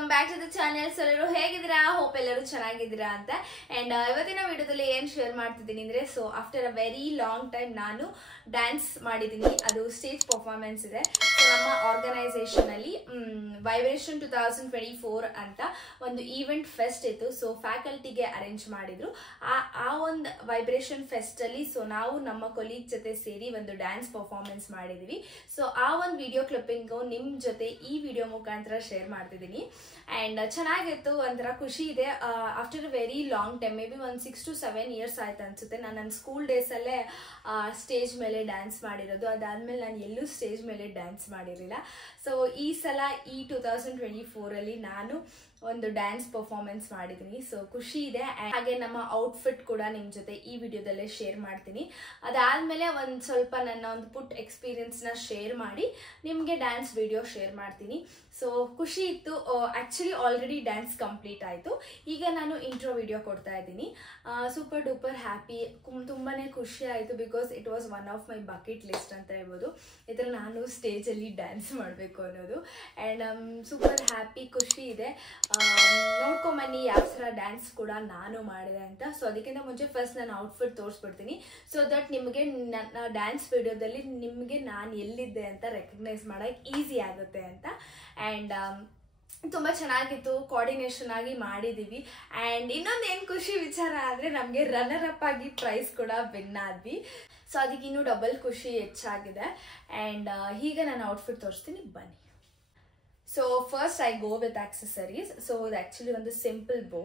Welcome back to the channel. So ಎಲ್ಲರೂ ಹೇಗಿದ್ದೀರಾ? Hope ಎಲ್ಲರೂ ಚೆನ್ನಾಗಿದ್ದೀರಾ ಅಂತ. ಅಂಡ್ ಇವತ್ತಿನ ವಿಡಿಯೋದಲ್ಲಿ ಏನು ಶೇರ್ ಮಾಡ್ತಿದ್ದೀನಿ ಅಂದರೆ, so after a very long time ನಾನು ಡ್ಯಾನ್ಸ್ ಮಾಡಿದ್ದೀನಿ. ಅದು ಸ್ಟೇಜ್ ಪರ್ಫಾರ್ಮೆನ್ಸ್ ಇದೆ. ಸೊ ನಮ್ಮ ಆರ್ಗನೈಸೇಷನಲ್ಲಿ ವೈಬ್ರೇಷನ್ 2024 ಅಂತ ಒಂದು ಈವೆಂಟ್ ಫೆಸ್ಟ್ ಇತ್ತು. ಸೊ ಫ್ಯಾಕಲ್ಟಿಗೆ ಅರೇಂಜ್ ಮಾಡಿದ್ರು. ಆ ಒಂದು ವೈಬ್ರೇಷನ್ ಫೆಸ್ಟಲ್ಲಿ ಸೊ ನಾವು ನಮ್ಮ ಕೊಲೀಗ್ ಜೊತೆ ಸೇರಿ ಒಂದು ಡ್ಯಾನ್ಸ್ ಪರ್ಫಾರ್ಮೆನ್ಸ್ ಮಾಡಿದ್ದೀವಿ. ಸೊ ಆ ಒಂದು ವಿಡಿಯೋ ಕ್ಲಿಪ್ಪಿಂಗು ನಿಮ್ಮ ಜೊತೆ ಈ ವಿಡಿಯೋ ಮುಖಾಂತರ ಶೇರ್ ಮಾಡ್ತಿದ್ದೀನಿ. ಆ್ಯಂಡ್ ಚೆನ್ನಾಗಿತ್ತು, ಒಂಥರ ಖುಷಿ ಇದೆ. After a very long time, may be ಒಂದು 6 to 7 years ಆಯ್ತು ಅನ್ಸುತ್ತೆ. ನಾನು ನನ್ನ ಸ್ಕೂಲ್ ಡೇಸಲ್ಲೇ ಸ್ಟೇಜ್ ಮೇಲೆ ಡ್ಯಾನ್ಸ್ ಮಾಡಿರೋದು. ಅದಾದಮೇಲೆ ನಾನು ಎಲ್ಲೂ ಸ್ಟೇಜ್ ಮೇಲೆ ಡ್ಯಾನ್ಸ್ ಮಾಡಿರಲಿಲ್ಲ. ಸೊ ಈ ಸಲ ಈ 2024ಅಲ್ಲಿ ನಾನು ಒಂದು ಡ್ಯಾನ್ಸ್ ಪರ್ಫಾರ್ಮೆನ್ಸ್ ಮಾಡಿದ್ದೀನಿ. ಸೊ ಖುಷಿ ಇದೆ. ಹಾಗೆ ನಮ್ಮ ಔಟ್ಫಿಟ್ ಕೂಡ ನಿಮ್ಮ ಜೊತೆ ಈ ವಿಡಿಯೋದಲ್ಲೇ ಶೇರ್ ಮಾಡ್ತೀನಿ. ಅದಾದಮೇಲೆ ಒಂದು ಸ್ವಲ್ಪ ನನ್ನ ಒಂದು ಪುಟ್ ಎಕ್ಸ್ಪೀರಿಯನ್ಸ್ನ ಶೇರ್ ಮಾಡಿ ನಿಮಗೆ ಡ್ಯಾನ್ಸ್ ವಿಡಿಯೋ ಶೇರ್ ಮಾಡ್ತೀನಿ. ಸೊ ಖುಷಿ ಇತ್ತು. ಆ್ಯಕ್ಚುಲಿ ಆಲ್ರೆಡಿ ಡ್ಯಾನ್ಸ್ ಕಂಪ್ಲೀಟ್ ಆಯಿತು. ಈಗ ನಾನು ಇಂಟ್ರೋ ವಿಡಿಯೋ ಕೊಡ್ತಾ ಇದ್ದೀನಿ. ಸೂಪರ್ ಡೂಪರ್ ಹ್ಯಾಪಿ, ತುಂಬಾ ಖುಷಿ ಆಯಿತು. Because it was one of my bucket list ಅಂತ ಹೇಳ್ಬೋದು. ಈ ಥರ ನಾನು ಸ್ಟೇಜಲ್ಲಿ ಡ್ಯಾನ್ಸ್ ಮಾಡಬೇಕು ಅನ್ನೋದು. ಆ್ಯಂಡ್ ಸೂಪರ್ ಹ್ಯಾಪಿ, ಖುಷಿ ಇದೆ. ನೋಡ್ಕೊಂಬನ್ನಿ ಯಾವ ಥರ ಡ್ಯಾನ್ಸ್ ಕೂಡ ನಾನು ಮಾಡಿದೆ ಅಂತ. ಸೊ ಅದಕ್ಕಿಂತ ಮುಂಚೆ ಫಸ್ಟ್ ನಾನು ಔಟ್ಫಿಟ್ ತೋರಿಸ್ಬಿಡ್ತೀನಿ. ಸೊ ದಟ್ ನಿಮಗೆ ನನ್ನ ಡ್ಯಾನ್ಸ್ ವಿಡಿಯೋದಲ್ಲಿ ನಿಮಗೆ ನಾನು ಎಲ್ಲಿದ್ದೆ ಅಂತ ರೆಕಗ್ನೈಸ್ ಮಾಡೋಕ್ಕೆ ಈಸಿ ಆಗುತ್ತೆ ಅಂತ. ಆ್ಯಂಡ್ ತುಂಬ ಚೆನ್ನಾಗಿತ್ತು, ಕೋಆರ್ಡಿನೇಷನ್ ಆಗಿ ಮಾಡಿದ್ದೀವಿ. ಆ್ಯಂಡ್ ಇನ್ನೊಂದು ಏನು ಖುಷಿ ವಿಚಾರ ಅಂದರೆ, ನಮಗೆ ರನ್ನರ್ ಅಪ್ ಆಗಿ ಪ್ರೈಸ್ ಕೂಡ ವಿನ್ ಆದ್ವಿ. ಸೊ ಅದಕ್ಕೆ ಇನ್ನೂ ಡಬಲ್ ಖುಷಿ ಹೆಚ್ಚಾಗಿದೆ. ಆ್ಯಂಡ್ ಈಗ ನಾನು ಔಟ್ಫಿಟ್ ತೋರಿಸ್ತೀನಿ, ಬನ್ನಿ. So first I go with accessories. So ಇದು ಆ್ಯಕ್ಚುಲಿ ಒಂದು ಸಿಂಪಲ್ ಬೋ.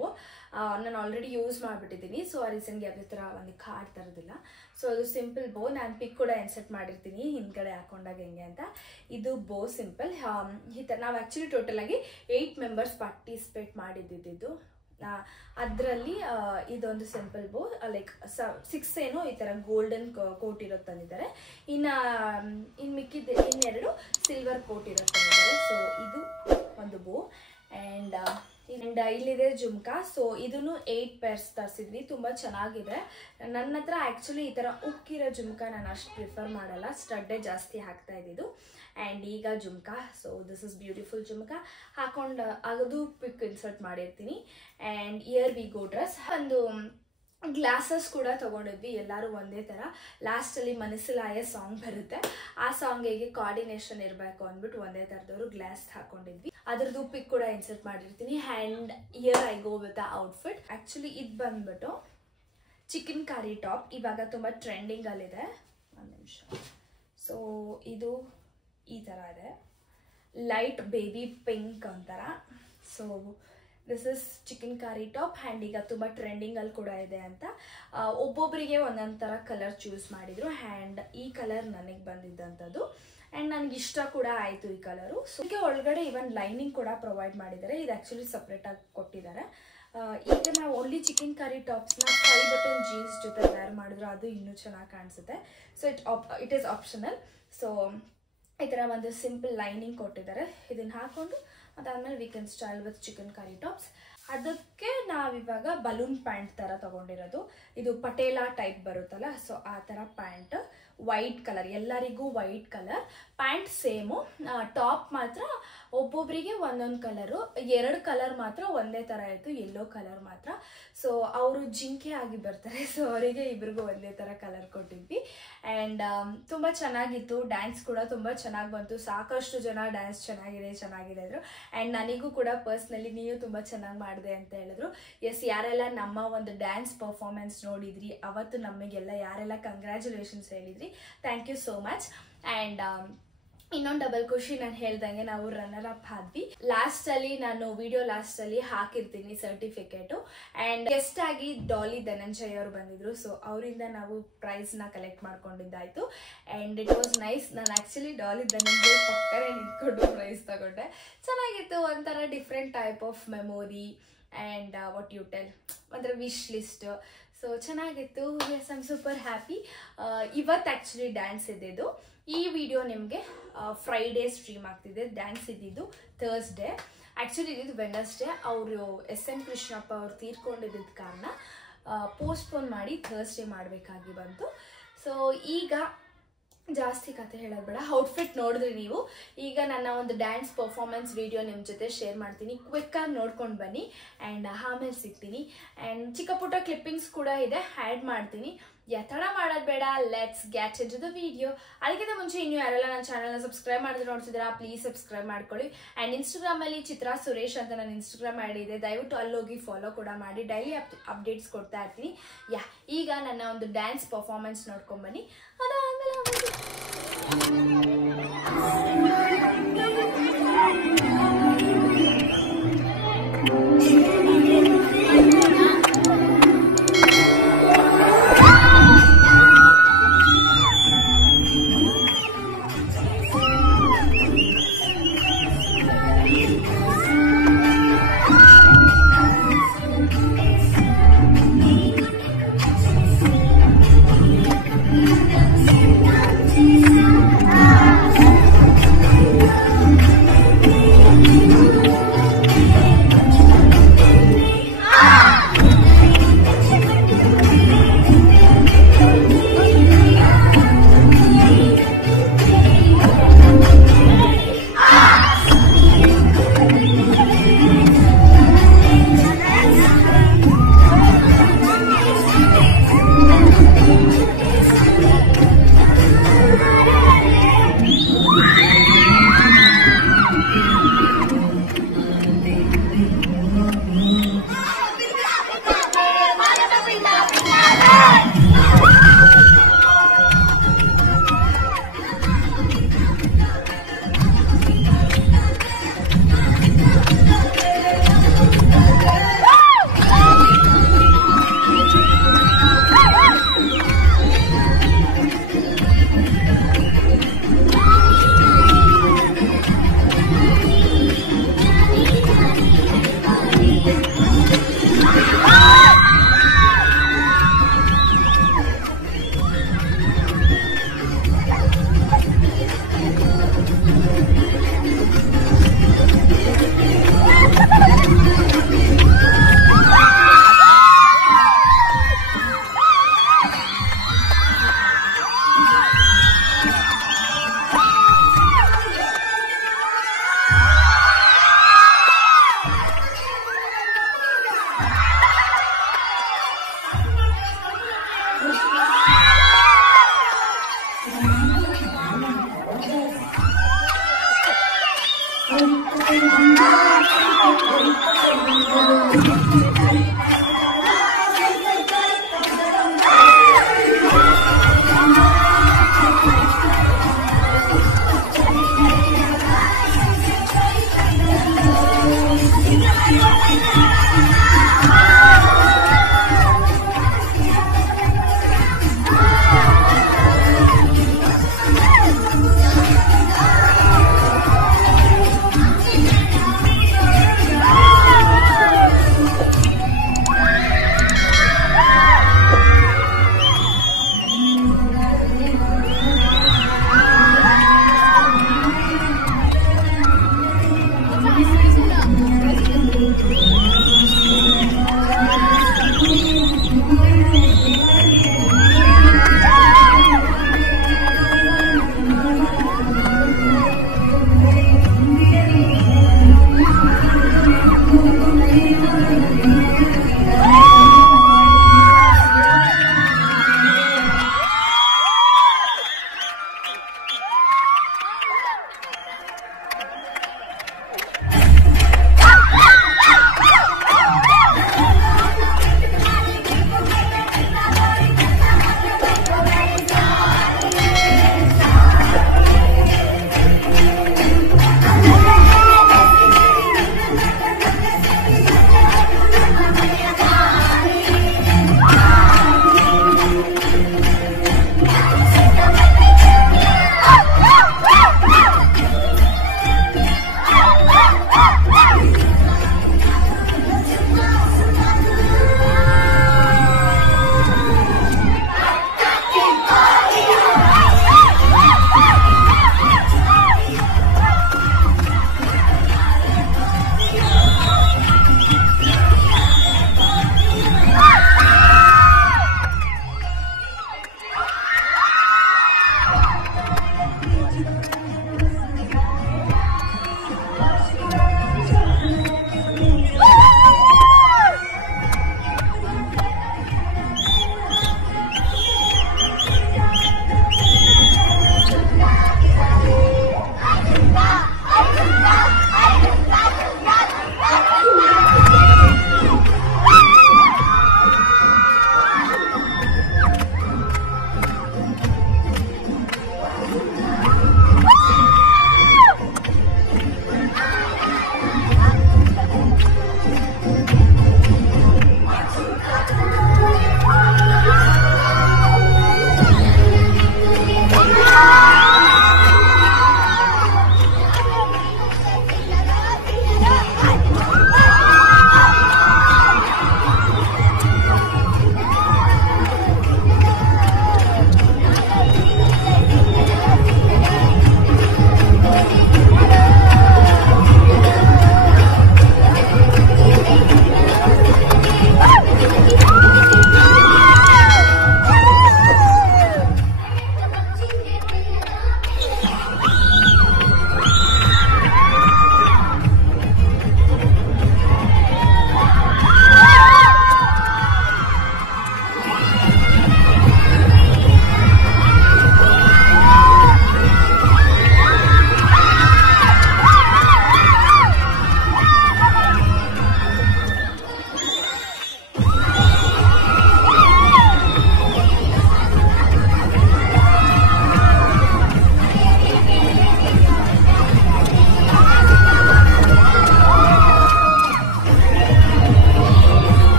ನಾನು ಆಲ್ರೆಡಿ ಯೂಸ್ ಮಾಡಿಬಿಟ್ಟಿದ್ದೀನಿ. ಸೊ ಆ ರೀಸನ್ಗೆ ಯಾವುದೇ ಥರ ಒಂದು ಕಾರ್ಡ್ ತರೋದಿಲ್ಲ. ಸೊ ಅದು ಸಿಂಪಲ್ ಬೋ. ನಾನು ಪಿಕ್ ಕೂಡ ಇನ್ಸರ್ಟ್ ಮಾಡಿರ್ತೀನಿ ಹಿಂದ್ಗಡೆ ಹಾಕೊಂಡಾಗ ಹೆಂಗೆ ಅಂತ. ಇದು ಬೋ ಸಿಂಪಲ್. ಈ ಥರ ನಾವು ಆ್ಯಕ್ಚುಲಿ ಟೋಟಲಾಗಿ 8 ಮೆಂಬರ್ಸ್ ಪಾರ್ಟಿಸಿಪೇಟ್ ಮಾಡಿದ್ದಿದ್ದು. ಅದರಲ್ಲಿ ಇದೊಂದು ಸಿಂಪಲ್ ಬೋ, ಲೈಕ್ 6 ಏನೋ ಈ ಥರ ಗೋಲ್ಡನ್ ಕೋಟ್ ಇರೋದು ತಂದಿದ್ದಾರೆ. ಇನ್ನು ಮಿಕ್ಕಿದ್ದು ಇನ್ನೆರಡು ಸಿಲ್ವರ್ ಕೋಟ್ ಇರೋದು ತಂದಿದ್ದಾರೆ. ಸೊ ಇದು ಒಂದು ಬೋ. ಆ್ಯಂಡ್ ಇಲ್ಲಿದೆ ಜುಮ್ಕಾ. ಸೊ ಇದನ್ನು 8 ಪೇರ್ಸ್ ತರಿಸಿದ್ವಿ. ತುಂಬ ಚೆನ್ನಾಗಿದೆ. ನನ್ನ ಹತ್ರ ಆ್ಯಕ್ಚುಲಿ ಈ ಥರ ಉಕ್ಕಿರೋ ಜುಮ್ಕಾ ನಾನು ಅಷ್ಟು ಪ್ರಿಫರ್ ಮಾಡಲ್ಲ, ಸ್ಟಡ್ಡೇ ಜಾಸ್ತಿ ಹಾಕ್ತಾ ಇದ್ದಿದ್ದು. ಆ್ಯಂಡ್ ಈಗ jhumka. So this is beautiful jhumka. ಹಾಕೊಂಡು ಅದು ಪಿಕ್ ಇನ್ಸರ್ಟ್ ಮಾಡಿರ್ತೀನಿ. And year we go dress. ಒಂದು ಗ್ಲಾಸಸ್ ಕೂಡ ತೊಗೊಂಡಿದ್ವಿ, ಎಲ್ಲರೂ ಒಂದೇ ಥರ. ಲಾಸ್ಟಲ್ಲಿ ಮನಸ್ಸಿಲಾಯ ಸಾಂಗ್ ಬರುತ್ತೆ, ಆ ಸಾಂಗಿಗೆ ಕೋಆರ್ಡಿನೇಷನ್ ಇರಬೇಕು ಅಂದ್ಬಿಟ್ಟು ಒಂದೇ ಥರದವರು ಗ್ಲಾಸ್ ಹಾಕೊಂಡಿದ್ವಿ. ಅದ್ರದ್ದು ಪಿಕ್ ಕೂಡ ಇನ್ಸರ್ಟ್ ಮಾಡಿರ್ತೀನಿ. And year I go with the outfit. Actually ಇದು ಬಂದ್ಬಿಟ್ಟು ಚಿಕನ್ ಕರಿ ಟಾಪ್. ಇವಾಗ ತುಂಬ ಟ್ರೆಂಡಿಂಗಲ್ಲಿದೆ. ಒಂದು ನಿಮಿಷ. ಸೊ ಇದು ಈ ಥರ ಇದೆ, ಲೈಟ್ ಬೇಬಿ ಪಿಂಕ್ ಒಂಥರ. So this is chicken curry top. And ಈಗ ತುಂಬ ಟ್ರೆಂಡಿಂಗಲ್ಲಿ ಕೂಡ ಇದೆ ಅಂತ ಒಬ್ಬೊಬ್ಬರಿಗೆ ಒಂದೊಂದು ಥರ ಕಲರ್ ಚೂಸ್ ಮಾಡಿದರು. ಆ್ಯಂಡ್ ಈ ಕಲರ್ ನನಗೆ ಬಂದಿದ್ದಂಥದ್ದು. ಆ್ಯಂಡ್ ನನಗೆ ಇಷ್ಟ ಕೂಡ ಆಯಿತು ಈ ಕಲರು. ಸೊ ಇದಕ್ಕೆ ಒಳಗಡೆ ಇವನ್ ಲೈನಿಂಗ್ ಕೂಡ ಪ್ರೊವೈಡ್ ಮಾಡಿದ್ದಾರೆ. ಇದು ಆ್ಯಕ್ಚುಲಿ ಸಪ್ರೇಟಾಗಿ ಕೊಟ್ಟಿದ್ದಾರೆ. ಈಗ ನಾವು ಓನ್ಲಿ ಚಿಕನ್ ಕರಿ ಟಾಪ್ಸ್ನ 5 ಬಟನ್ ಜೀನ್ಸ್ ಜೊತೆ ವೇರ್ ಮಾಡಿದ್ರು ಅದು ಇನ್ನೂ ಚೆನ್ನಾಗಿ ಕಾಣಿಸುತ್ತೆ. So it is optional. ಸೊ ಈ ಥರ ಒಂದು ಸಿಂಪಲ್ ಲೈನಿಂಗ್ ಕೊಟ್ಟಿದ್ದಾರೆ. ಇದನ್ನು ಹಾಕ್ಕೊಂಡು ಅದಾದಮೇಲೆ we can style with chikankari tops. ಅದಕ್ಕೆ ನಾವಿವಾಗ ಬಲೂನ್ ಪ್ಯಾಂಟ್ ಥರ ತೊಗೊಂಡಿರೋದು. ಇದು ಪಟೇಲಾ ಟೈಪ್ ಬರುತ್ತಲ್ಲ, ಸೊ ಆ ಥರ ಪ್ಯಾಂಟ್. ವೈಟ್ ಕಲರ್, ಎಲ್ಲರಿಗೂ white colour. Pant same. Top ಮಾತ್ರ ಒಬ್ಬೊಬ್ಬರಿಗೆ ಒಂದೊಂದು ಕಲರು. 2 ಕಲರ್ ಮಾತ್ರ ಒಂದೇ ಥರ ಇತ್ತು, ಯೆಲ್ಲೋ ಕಲರ್ ಮಾತ್ರ. ಸೊ ಅವರು ಜಿಂಕೆ ಆಗಿ ಬರ್ತಾರೆ. ಸೊ ಅವರಿಗೆ ಇಬ್ರಿಗೂ ಒಂದೇ ಥರ ಕಲರ್ ಕೊಟ್ಟಿದ್ವಿ. ಆ್ಯಂಡ್ ತುಂಬ ಚೆನ್ನಾಗಿತ್ತು. ಡ್ಯಾನ್ಸ್ ಕೂಡ ತುಂಬ ಚೆನ್ನಾಗಿ ಬಂತು. ಸಾಕಷ್ಟು ಜನ ಡ್ಯಾನ್ಸ್ ಚೆನ್ನಾಗಿದೆ ಅಂದರು. ಆ್ಯಂಡ್ ನನಗೂ ಕೂಡ ಪರ್ಸ್ನಲಿ ನೀವು ತುಂಬ ಚೆನ್ನಾಗಿ ಮಾಡಿದೆ ಅಂತ ಹೇಳಿದ್ರು. ಎಸ್, ಯಾರೆಲ್ಲ ನಮ್ಮ ಒಂದು ಡ್ಯಾನ್ಸ್ ಪರ್ಫಾರ್ಮೆನ್ಸ್ ನೋಡಿದ್ರಿ ಅವತ್ತು ನಮಗೆಲ್ಲ ಯಾರೆಲ್ಲ ಕಂಗ್ರ್ಯಾಚುಲೇಷನ್ಸ್ ಹೇಳಿದ್ರಿ, thank you so much. And ಇನ್ನೊಂದು ಡಬಲ್ ಖುಷಿ, ನಾನು ಹೇಳ್ದಂಗೆ ನಾವು ರನ್ನರ್ ಅಪ್ ಆದ್ವಿ. ಲಾಸ್ಟಲ್ಲಿ ನಾನು ವಿಡಿಯೋ ಲಾಸ್ಟಲ್ಲಿ ಹಾಕಿರ್ತೀನಿ ಸರ್ಟಿಫಿಕೇಟು. ಆ್ಯಂಡ್ ಗೆಸ್ಟ್ ಆಗಿ ಡಾಲಿ ಧನಂಜಯ್ ಅವರು ಬಂದಿದ್ರು. ಸೊ ಅವರಿಂದ ನಾವು ಪ್ರೈಸ್ನ ಕಲೆಕ್ಟ್ ಮಾಡ್ಕೊಂಡಿದ್ದಾಯಿತು. And it was nice. ನಾನು ಆ್ಯಕ್ಚುಲಿ ಡಾಲಿ ಧನಂಜಯ್ ಪಕ್ಕನೇ ನಿಂತ್ಕೊಂಡು ಪ್ರೈಸ್ ತಗೊಂಡೆ. ಚೆನ್ನಾಗಿತ್ತು, ಒಂಥರ different type of memory. And what you tell, ಒಂಥರ ವಿಶ್ ಲಿಸ್ಟ್. ಸೊ ಚೆನ್ನಾಗಿತ್ತು. Yes, I am super happy. ಇವತ್ತು ಆ್ಯಕ್ಚುಲಿ ಡ್ಯಾನ್ಸ್ ಇದ್ದಿದ್ದು. ಈ ವಿಡಿಯೋ ನಿಮಗೆ ಫ್ರೈಡೇ ಸ್ಟ್ರೀಮ್ ಆಗ್ತಿದೆ. ಡ್ಯಾನ್ಸ್ ಇದ್ದಿದ್ದು ಥರ್ಸ್ಡೇ. ಆ್ಯಕ್ಚುಲಿ ಇದ್ದಿದ್ದು ವೆಡ್ನೆಸ್ಡೇ. ಅವರು SM ಕೃಷ್ಣಪ್ಪ ಅವ್ರು ತೀರ್ಕೊಂಡಿದ್ದ ಕಾರಣ ಪೋಸ್ಟ್ಪೋನ್ ಮಾಡಿ ಥರ್ಸ್ಡೇ ಮಾಡಬೇಕಾಗಿ ಬಂತು. ಸೊ ಈಗ ಜಾಸ್ತಿ ಕತೆ ಹೇಳೋದು ಬೇಡ. ಔಟ್ಫಿಟ್ ನೋಡಿದ್ರಿ ನೀವು. ಈಗ ನನ್ನ ಒಂದು ಡ್ಯಾನ್ಸ್ ಪರ್ಫಾರ್ಮೆನ್ಸ್ ವಿಡಿಯೋ ನಿಮ್ಮ ಜೊತೆ ಶೇರ್ ಮಾಡ್ತೀನಿ. ಕ್ವಿಕ್ಕಾಗಿ ನೋಡ್ಕೊಂಡು ಬನ್ನಿ ಆ್ಯಂಡ್ ಆಮೇಲೆ ಸಿಗ್ತೀನಿ. ಆ್ಯಂಡ್ ಚಿಕ್ಕ ಪುಟ್ಟ ಕ್ಲಿಪ್ಪಿಂಗ್ಸ್ ಕೂಡ ಇದೆ, ಆ್ಯಡ್ ಮಾಡ್ತೀನಿ. ತಡ ಮಾಡೋದು ಬೇಡ, let's get into the video. ಅದಕ್ಕಿಂತ ಮುಂಚೆ ಇನ್ನೂ ಯಾರೆಲ್ಲ ನನ್ನ ಚಾನಲ್ನ ಸಬ್ಸ್ಕ್ರೈಬ್ ಮಾಡಿದ್ರೆ ನೋಡ್ತಿದ್ದೀರಾ, ಪ್ಲೀಸ್ ಸಬ್ಸ್ಕ್ರೈಬ್ ಮಾಡ್ಕೊಳ್ಳಿ. ಆ್ಯಂಡ್ ಇನ್ಸ್ಟಾಗ್ರಾಮಲ್ಲಿ ಚಿತ್ರಾ ಸುರೇಶ್ ಅಂತ ನನ್ನ ಇನ್ಸ್ಟಾಗ್ರಾಮ್ ಐಡಿ ಇದೆ, ದಯವಿಟ್ಟು ಅಲ್ಲೋಗಿ ಫಾಲೋ ಕೂಡ ಮಾಡಿ. ಡೈಲಿ ಅಪ್ಡೇಟ್ಸ್ ಕೊಡ್ತಾ ಇರ್ತೀನಿ. ಈಗ ನನ್ನ ಒಂದು ಡ್ಯಾನ್ಸ್ ಪರ್ಫಾರ್ಮೆನ್ಸ್ ನೋಡ್ಕೊಂಬನ್ನಿ. ಅದಾದಮೇಲೆ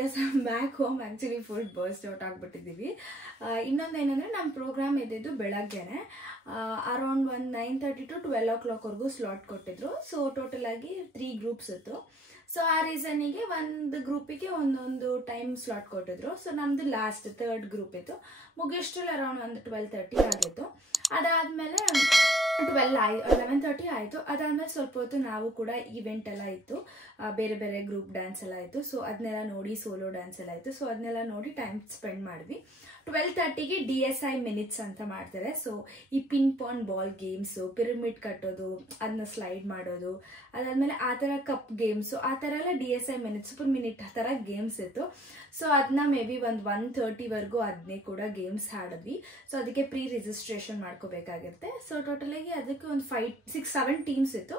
yes back home. Actually full burst out ಆಗಿಬಿಟ್ಟಿದ್ದೀವಿ. ಇನ್ನೊಂದೇನೆಂದರೆ ನಮ್ಮ ಪ್ರೋಗ್ರಾಮ್ ಇದ್ದಿದ್ದು ಬೆಳಗ್ಗೆನೆ ಅರೌಂಡ್ ಒಂದು 9:30 to 12 o'clockವರೆಗೂ ಸ್ಲಾಟ್ ಕೊಟ್ಟಿದ್ರು. ಸೊ ಟೋಟಲಾಗಿ 3 ಗ್ರೂಪ್ಸ್ ಇತ್ತು. ಸೊ ಆ ರೀಸನಿಗೆ ಒಂದು ಗ್ರೂಪಿಗೆ ಒಂದೊಂದು ಟೈಮ್ ಸ್ಲಾಟ್ ಕೊಟ್ಟಿದ್ರು. ಸೊ ನಮ್ಮದು ಲಾಸ್ಟ್ 3rd ಗ್ರೂಪ್ ಇತ್ತು. ಮುಗಿಯೋಷ್ಟ್ರಲ್ಲಿ ಅರೌಂಡ್ ಒಂದು 12:30 ಆಗಿತ್ತು. ಅದಾದಮೇಲೆ 11:30 ಆಯಿತು. ಅದಾದಮೇಲೆ ಸ್ವಲ್ಪ ಹೊತ್ತು ನಾವು ಕೂಡ ಈವೆಂಟ್ ಎಲ್ಲ ಇತ್ತು, ಬೇರೆ ಬೇರೆ ಗ್ರೂಪ್ ಡ್ಯಾನ್ಸ್ ಎಲ್ಲ ಇತ್ತು. ಸೊ ಅದನ್ನೆಲ್ಲ ನೋಡಿ, ಸೋಲೋ ಡ್ಯಾನ್ಸ್ ಎಲ್ಲ ಇತ್ತು. ಸೊ ಅದನ್ನೆಲ್ಲ ನೋಡಿ ಟೈಮ್ ಸ್ಪೆಂಡ್ ಮಾಡಿದ್ವಿ. 12:30ಗೆ DSI ಮಿನಿಟ್ಸ್ ಅಂತ ಮಾಡ್ತಾರೆ. ಸೊ ಈ pin PAN ball games, pyramid ಕಟ್ಟೋದು, ಅದನ್ನ ಸ್ಲೈಡ್ ಮಾಡೋದು, ಅದಾದಮೇಲೆ ಆ ಥರ ಕಪ್ ಗೇಮ್ಸು, ಆ ಥರ ಎಲ್ಲ DSI ಮಿನಿಟ್ಸ್ ಪರ್ ಮಿನಿಟ್ ಆ ಥರ ಗೇಮ್ಸ್ ಇತ್ತು. ಸೊ ಅದನ್ನ ಮೇ ಬಿ ಒಂದು 1:30ವರೆಗೂ ಅದನ್ನೇ ಕೂಡ ಗೇಮ್ಸ್ ಆಡಿದ್ವಿ. ಸೊ ಅದಕ್ಕೆ ಪ್ರೀ ರಿಜಿಸ್ಟ್ರೇಷನ್ ಮಾಡ್ಕೋಬೇಕಾಗಿರುತ್ತೆ. ಸೊ ಟೋಟಲಾಗಿ ಅದಕ್ಕೆ ಒಂದು 5-6-7 ಟೀಮ್ಸ್ ಇತ್ತು.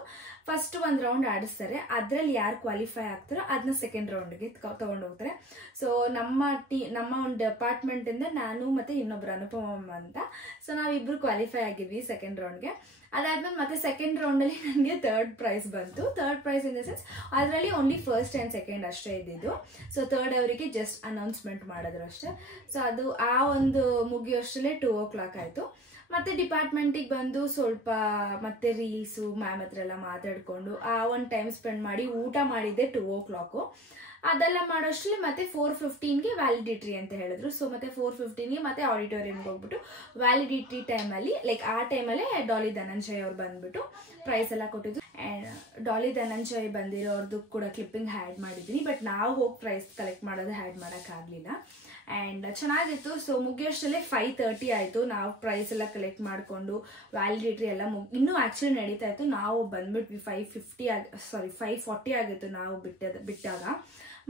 ಫಸ್ಟ್ ಒಂದು ರೌಂಡ್ ಆಡಿಸ್ತಾರೆ. ಅದರಲ್ಲಿ ಯಾರು ಕ್ವಾಲಿಫೈ ಆಗ್ತಾರೋ ಅದನ್ನ ಸೆಕೆಂಡ್ ರೌಂಡ್ಗೆ ತೊಗೊಂಡು ಹೋಗ್ತಾರೆ. ಸೊ ನಮ್ಮ ಒಂದು ಡಿಪಾರ್ಟ್ಮೆಂಟಿಂದ ನಾನು ಮತ್ತು ಇನ್ನೊಬ್ರು ಅನುಪಮ ಅಂತ, ಸೊ ನಾವಿಬ್ರು ಕ್ವಾಲಿಫೈ ಆಗಿದ್ವಿ ಸೆಕೆಂಡ್ ರೌಂಡ್ಗೆ. ಅದಾದ್ಮೇಲೆ ಮತ್ತೆ ಸೆಕೆಂಡ್ ರೌಂಡಲ್ಲಿ ನನಗೆ 3rd ಪ್ರೈಸ್ ಬಂತು. 3rd prize in the sense ಅದರಲ್ಲಿ ಓನ್ಲಿ ಫಸ್ಟ್ ಆ್ಯಂಡ್ ಸೆಕೆಂಡ್ ಅಷ್ಟೇ ಇದ್ದಿದ್ದು. ಸೊ 3rd ಅವರಿಗೆ ಜಸ್ಟ್ ಅನೌನ್ಸ್ಮೆಂಟ್ ಮಾಡಿದ್ರು ಅಷ್ಟೇ. ಸೊ ಅದು ಆ ಒಂದು ಮುಗಿಯೋಷ್ಟರಲ್ಲೇ 2 o'clock ಆಯಿತು. ಮತ್ತೆ ಡಿಪಾರ್ಟ್ಮೆಂಟಿಗೆ ಬಂದು ಸ್ವಲ್ಪ ಮತ್ತೆ ರೀಲ್ಸು ಮ್ಯಾಮ್ ಹತ್ರ ಎಲ್ಲ ಮಾತಾಡಿಕೊಂಡು ಆ ಒಂದು ಟೈಮ್ ಸ್ಪೆಂಡ್ ಮಾಡಿ ಊಟ ಮಾಡಿದ್ದೆ 2 o'clock. ಅದೆಲ್ಲ ಮಾಡೋಷ್ಟರಲ್ಲಿ ಮತ್ತೆ 4:15ಗೆ ವ್ಯಾಲಿಡಿಟ್ರಿ ಅಂತ ಹೇಳಿದ್ರು. ಸೊ ಮತ್ತೆ 4:15ಗೆ ಮತ್ತೆ ಆಡಿಟೋರಿಯಂಗೆ ಹೋಗ್ಬಿಟ್ಟು ವ್ಯಾಲಿಡಿಟ್ರಿ ಟೈಮಲ್ಲಿ ಲೈಕ್ ಆ ಟೈಮಲ್ಲೇ ಡಾಲಿ ಧನಂಜಯ್ ಅವ್ರು ಬಂದ್ಬಿಟ್ಟು ಪ್ರೈಸ್ ಎಲ್ಲ ಕೊಟ್ಟಿದ್ರು. ಆ್ಯಂಡ್ ಡಾಲಿ ಧನಂಜಯ್ ಬಂದಿರೋರ್ದು ಕೂಡ ಕ್ಲಿಪ್ಪಿಂಗ್ ಹ್ಯಾಡ್ ಮಾಡಿದ್ದೀನಿ. ಬಟ್ ನಾವು ಹೋಗಿ ಪ್ರೈಸ್ ಕಲೆಕ್ಟ್ ಮಾಡೋದು ಹ್ಯಾಡ್ ಮಾಡೋಕ್ಕಾಗಲಿಲ್ಲ. ಆ್ಯಂಡ್ ಚೆನ್ನಾಗಿತ್ತು. ಸೊ ಮುಗಿಯೋಷ್ಟರಲ್ಲೇ 5:30 ಆಯಿತು. ನಾವು ಪ್ರೈಸ್ ಎಲ್ಲ ಕಲೆಕ್ಟ್ ಮಾಡಿಕೊಂಡು ವ್ಯಾಲಿಡಿಟ್ರಿ ಎಲ್ಲ ಇನ್ನೂ ಆ್ಯಕ್ಚುಲಿ ನಡೀತಾ ಇತ್ತು. ನಾವು ಬಂದ್ಬಿಟ್ವಿ 5:40 ಆಗಿತ್ತು ನಾವು ಬಿಟ್ಟಾಗ.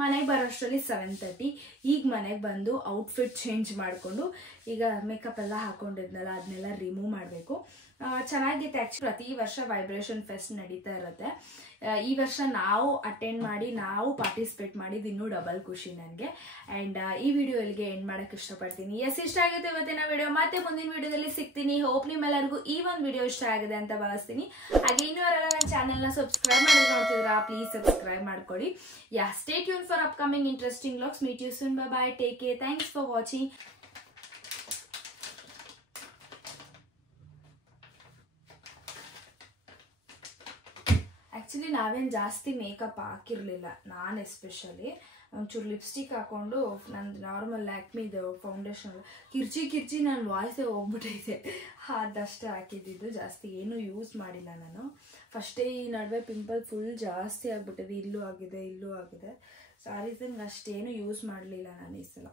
ಮನೆಗೆ ಬರೋಷ್ಟರಲ್ಲಿ 7:30. ಈಗ ಮನೆಗೆ ಬಂದು ಔಟ್ಫಿಟ್ ಚೇಂಜ್ ಮಾಡಿಕೊಂಡು ಈಗ ಮೇಕಪ್ ಎಲ್ಲ ಹಾಕೊಂಡಿದ್ನಲ್ಲ ಅದನ್ನೆಲ್ಲ ರಿಮೂವ್ ಮಾಡಬೇಕು. ಚೆನ್ನಾಗಿತ್ತು ಆ್ಯಕ್ಚುಲಿ. ಪ್ರತಿ ವರ್ಷ ವೈಬ್ರೇಷನ್ ಫೆಸ್ಟ್ ನಡೀತಾ ಇರುತ್ತೆ. ಈ ವರ್ಷ ನಾವು ಅಟೆಂಡ್ ಮಾಡಿ ನಾವು ಪಾರ್ಟಿಸಿಪೇಟ್ ಮಾಡಿದ್ದು ಇನ್ನೂ ಡಬಲ್ ಖುಷಿ ನನಗೆ. ಆ್ಯಂಡ್ ಈ ವಿಡಿಯೋ ಇಲ್ಲಿಗೆ ಎಂಡ್ ಮಾಡೋಕ್ಕೆ ಇಷ್ಟಪಡ್ತೀನಿ. ಇಷ್ಟ ಆಗುತ್ತೆ ಇವತ್ತಿನ ವಿಡಿಯೋ. ಮತ್ತೆ ಮುಂದಿನ ವಿಡಿಯೋದಲ್ಲಿ ಸಿಗ್ತೀನಿ. ಹೋಪ್ ನಿಮ್ಮೆಲ್ಲರಿಗೂ ಈ ಒಂದು ವಿಡಿಯೋ ಇಷ್ಟ ಆಗಿದೆ ಅಂತ ಭಾವಿಸ್ತೀನಿ. ಹಾಗೆ ಇನ್ನೂ ಅವರೆಲ್ಲ ನನ್ನ ಚಾನಲ್ನ ಸಬ್ಸ್ಕ್ರೈಬ್ ಮಾಡೋದು ನೋಡ್ತಿದ್ದೀರಾ, ಪ್ಲೀಸ್ ಸಬ್ಸ್ಕ್ರೈಬ್ ಮಾಡ್ಕೊಳ್ಳಿ. Stay tune for upcoming interesting vlogs. Meet you soon. Bye. Take care. Thanks for watching. Actually ನಾವೇನು ಜಾಸ್ತಿ ಮೇಕಪ್ ಹಾಕಿರಲಿಲ್ಲ. ನಾನು ಎಸ್ಪೆಷಲಿ ಒಂಚೂರು ಲಿಪ್ಸ್ಟಿಕ್ ಹಾಕ್ಕೊಂಡು ನಂದು ನಾರ್ಮಲ್ ಲ್ಯಾಕ್ಮಿದು ಫೌಂಡೇಶನ್ ಕಿರ್ಚಿ ನನ್ನ ವಾಯ್ಸೇ ಹೋಗ್ಬಿಟ್ಟೈತೆ. ಅದಷ್ಟೇ ಹಾಕಿದ್ದು, ಜಾಸ್ತಿ ಏನೂ ಯೂಸ್ ಮಾಡಿಲ್ಲ ನಾನು. ಫಸ್ಟೇ ಈ ನಡುವೆ ಪಿಂಪಲ್ ಫುಲ್ ಜಾಸ್ತಿ ಆಗಿಬಿಟ್ಟಿದೆ. ಇಲ್ಲೂ ಆಗಿದೆ. ಸೊ ಆ ರೀಸನ್ಗೆ ಅಷ್ಟೇನು ಯೂಸ್ ಮಾಡಲಿಲ್ಲ ನಾನು ಈ ಸಲ.